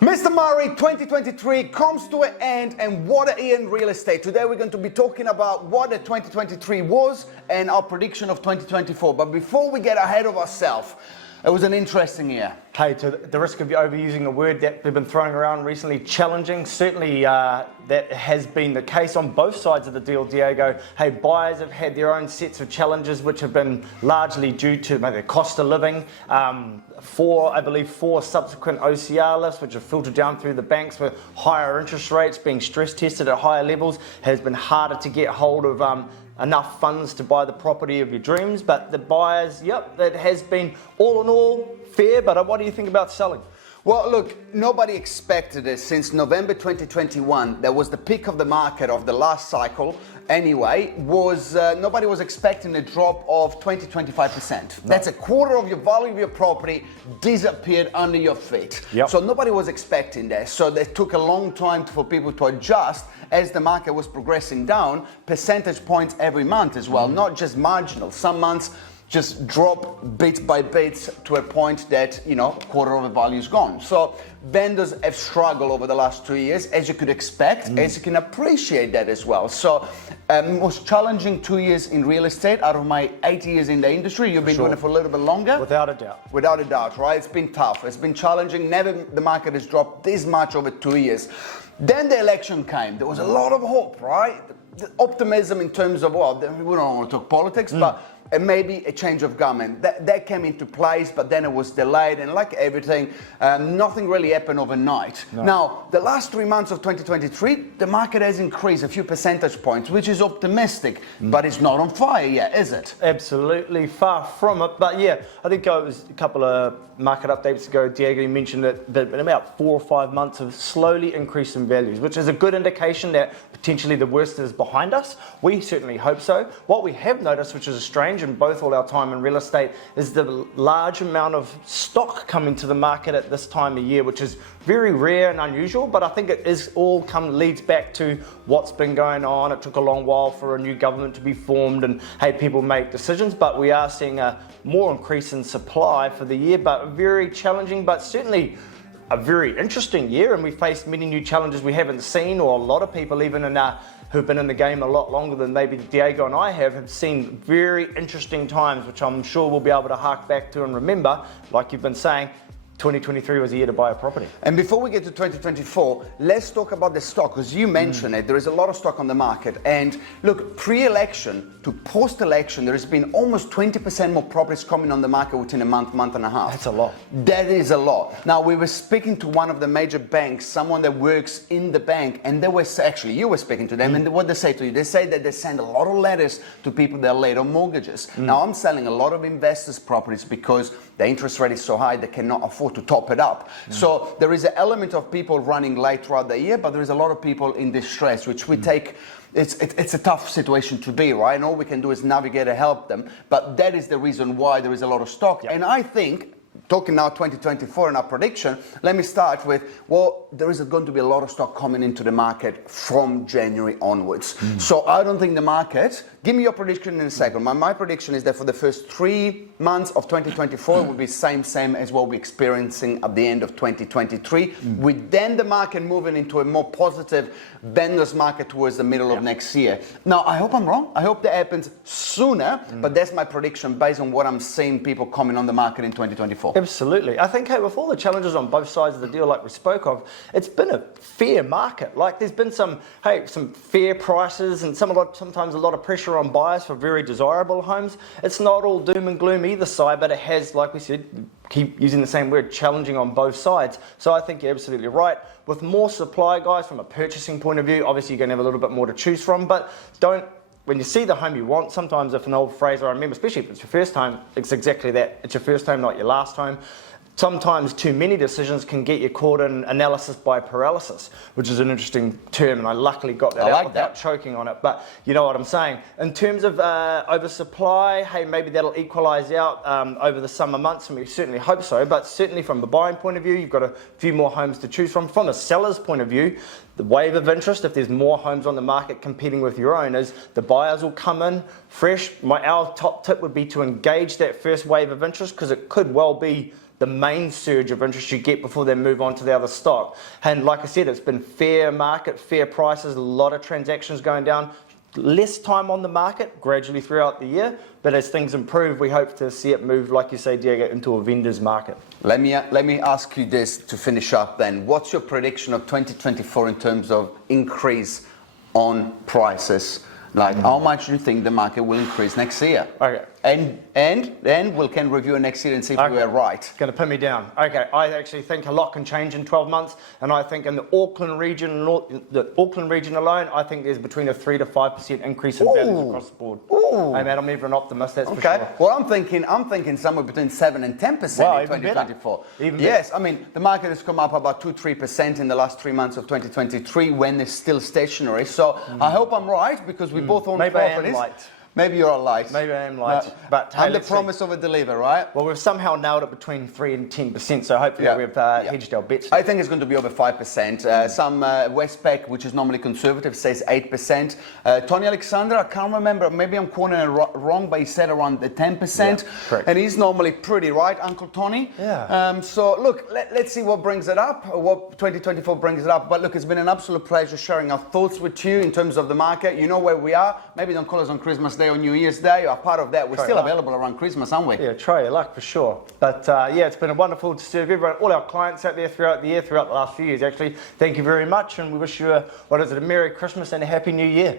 Mr. Murray, 2023 comes to an end, and what a year in real estate. Today we're going to be talking about what the 2023 was and our prediction of 2024. But before we get ahead of ourselves, it was an interesting year. Hey, to the risk of overusing a word that we've been throwing around recently, challenging, certainly that has been the case on both sides of the deal, Diego. Hey, buyers have had their own sets of challenges, which have been largely due to maybe cost of living. Four subsequent OCR lists, which have filtered down through the banks with higher interest rates being stress tested at higher levels, has been harder to get hold of enough funds to buy the property of your dreams. But the buyers, yep, that has been all in all fair. But what do you think about selling? Well, look, nobody expected it since November 2021. That was the peak of the market of the last cycle. Anyway, nobody was expecting a drop of 20-25%. No. That's a quarter of your value of your property disappeared under your feet. Yep. So nobody was expecting that. So it took a long time for people to adjust as the market was progressing down, percentage points every month as well, not just marginal. Some months just drop bit by bit to a point that, quarter of the value is gone. So vendors have struggled over the last 2 years, as you could expect, as you can appreciate that as well. So most challenging 2 years in real estate out of my 8 years in the industry. You've been doing it for a little bit longer. Without a doubt. Without a doubt, right? It's been tough. It's been challenging. Never the market has dropped this much over 2 years. Then the election came. There was a lot of hope, right? The optimism in terms of, we don't want to talk politics, but maybe a change of government. That came into place, but then it was delayed, and like everything, nothing really happened overnight. No. Now, the last 3 months of 2023, the market has increased a few percentage points, which is optimistic, but it's not on fire yet, is it? Absolutely, far from it. But yeah, I think it was a couple of market updates ago, Diego, you mentioned that in about 4 or 5 months of slowly increasing values, which is a good indication that potentially the worst is behind us. We certainly hope so. What we have noticed, which is strange in both all our time in real estate, is the large amount of stock coming to the market at this time of year, which is very rare and unusual, but I think it is all leads back to what's been going on. It took a long while for a new government to be formed and people make decisions, but we are seeing a more increase in supply for the year, but very challenging, but certainly a very interesting year, and we faced many new challenges we haven't seen, or a lot of people even who've been in the game a lot longer than maybe Diego and I have seen very interesting times, which I'm sure we'll be able to hark back to and remember. Like you've been saying, 2023 was a year to buy a property. And before we get to 2024, let's talk about the stock, because you mentioned it. There is a lot of stock on the market. And look, pre-election to post-election, there has been almost 20% more properties coming on the market within a month and a half. That's a lot. That is a lot. Now, we were speaking to one of the major banks, someone that works in the bank, and they were actually, you were speaking to them, and what they say to you, they say that they send a lot of letters to people that are late on mortgages. Now, I'm selling a lot of investors' properties because the interest rate is so high they cannot afford to top it up. So there is an element of people running late throughout the year, but there is a lot of people in distress, which we take. It's a tough situation to be, right? And all we can do is navigate and help them. But that is the reason why there is a lot of stock. Yep. And I think, talking now 2024 and our prediction, let me start with, there is going to be a lot of stock coming into the market from January onwards. So I don't think the market, give me your prediction in a second. My prediction is that for the first 3 months of 2024, it will be same as what we're experiencing at the end of 2023. With then the market moving into a more positive vendors market towards the middle of next year. Now, I hope I'm wrong. I hope that happens sooner, but that's my prediction based on what I'm seeing people coming on the market in 2024. Absolutely. I think, with all the challenges on both sides of the deal like we spoke of, it's been a fair market. Like, there's been some fair prices and sometimes a lot of pressure on buyers for very desirable homes. It's not all doom and gloom either side, but it has, like we said, keep using the same word, challenging on both sides. So I think you're absolutely right. With more supply, guys, from a purchasing point of view, obviously you're going to have a little bit more to choose from, but when you see the home you want, sometimes if an old phrase I remember, especially if it's your first home, it's exactly that. It's your first home, not your last home. Sometimes too many decisions can get you caught in analysis by paralysis, which is an interesting term, and I luckily got that out without choking on it. But you know what I'm saying. In terms of oversupply, maybe that'll equalise out over the summer months, and we certainly hope so. But certainly from the buying point of view, you've got a few more homes to choose from. From the seller's point of view, the wave of interest, if there's more homes on the market competing with your own, is the buyers will come in fresh. Our top tip would be to engage that first wave of interest, because it could well be the main surge of interest you get before they move on to the other stock. And like I said, it's been fair market, fair prices, a lot of transactions going down, less time on the market gradually throughout the year. But as things improve, we hope to see it move, like you say, Diego, into a vendor's market. Let me ask you this to finish up then. What's your prediction of 2024 in terms of increase on prices? Like, how much do you think the market will increase next year? Okay. And then we can review it next year and see if we were right. Going to pin me down. Okay, I actually think a lot can change in 12 months, and I think in the Auckland region alone, I think there's between a 3 to 5% increase in values across the board. Hey man, I'm even an optimist. That's for sure. Well, I'm thinking somewhere between 7 and 10% in 2024. Yes, I mean the market has come up about 2-3% in the last 3 months of 2023 when it's still stationary. So I hope I'm right because we both own Maybe properties. I am light. Maybe you're a light. Maybe I am light. But and the promise of a deliver, right? Well, we've somehow nailed it between 3 and 10%, so hopefully we've hedged our bets. I think it's going to be over 5%. Some Westpac, which is normally conservative, says 8%. Tony Alexander, I can't remember, maybe I'm quoting it wrong, but he said around the 10%. Correct. And he's normally pretty right, Uncle Tony. Yeah. So look, let's see what brings it up, what 2024 brings it up. But look, it's been an absolute pleasure sharing our thoughts with you in terms of the market. You know where we are. Maybe don't call us on Christmas Day or New Year's Day. You are part of that. We're still available around Christmas, aren't we? Yeah, try your luck for sure. But it's been wonderful to serve everyone, all our clients out there throughout the year, throughout the last few years actually. Thank you very much, and we wish you a Merry Christmas and a Happy New Year.